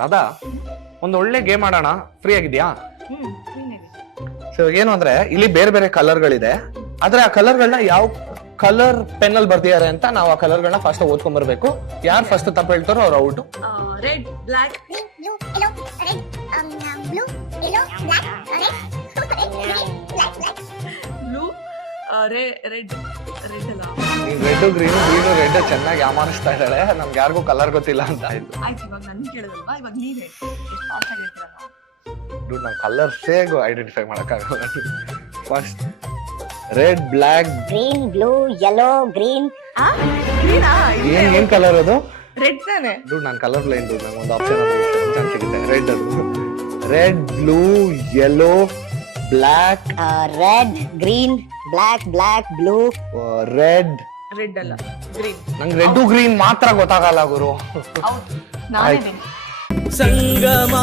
ರಾಧಾ, ಒಂದು ಒಳ್ಳೆ ಗೇಮ್ ಆಡೋಣ. ಫ್ರೀ ಆಗಿದ್ಯಾ? ಸೊ ಏನು ಅಂದ್ರೆ ಇಲ್ಲಿ ಬೇರೆ ಬೇರೆ ಕಲರ್ಗಳಿದೆ. ಆದ್ರೆ ಆ ಕಲರ್ಗಳನ್ನ ಯಾವ ಕಲರ್ ಪೆನ್ ಅಲ್ಲಿ ಬರ್ದಿದ್ದಾರೆ ಅಂತ ನಾವು ಆ ಕಲರ್ಗಳನ್ನ ಫಸ್ಟ್ ಓದ್ಕೊಂಡ್ ಬರ್ಬೇಕು. ಯಾರು ಫಸ್ಟ್ ತಪ್ಪು ಹೇಳ್ತಾರೋ ಅವ್ರು out. Red, black, blue, yellow, red, blue, yellow, black, red, green, black, blue, red ಅಲ್ಲ. ರೆಡ್ ಗ್ರೀನ್ ರೆಡ್ ಚೆನ್ನಾಗಿ ಯಾಮಾರಿಸ್ತಾ ಇದ್ದಾಳೆ. ನಮ್ಗೆ ಯಾರಿಗೂ ಕಲರ್ ಗೊತ್ತಿಲ್ಲ ಅಂತ ಆಯ್ತು. ಆಯ್ತು, ಇವಾಗ ನನ್ ಕೇಳೋದಲ್ವಾ, ಇವಾಗ ನೀವ್ ಹೇಳಿ ಎಷ್ಟು ಫಾಸ್ಟ್ ಆಗಿ ಹೇಳ್ತೀರಾ ನಾವು. dude ನಾವು ಕಲರ್ಸೇ ಐಡೆಂಟಿಫೈ ಮಾಡಕ್ಕಾಗಲ್ಲ. First red, black, green, blue, yellow, green. ಗ್ರೀನಾ? ಏನ್ ಕಲರ್ ಅದು? ರೆಡ್ ತಾನೆ. dude ನಾನು ಕಲರ್ ಬ್ಲೈಂಡ್. ನಂಗೆ ಒಂದು ಆಪ್ಷನ್ ಸಿಗುತ್ತೆ. ರೆಡ್ ಅದು. Red, blue, yellow, black, Red, green, black, black, blue. Red. Red ಅಲ್ಲ, ಗ್ರೀನ್. ನಂಗೆ ರೆಡ್ ಗ್ರೀನ್ ಮಾತ್ರ ಗೊತ್ತಾಗಲ್ಲ ಗುರು. ಹೌದು, ನಾನೇ ಸಂಗಮ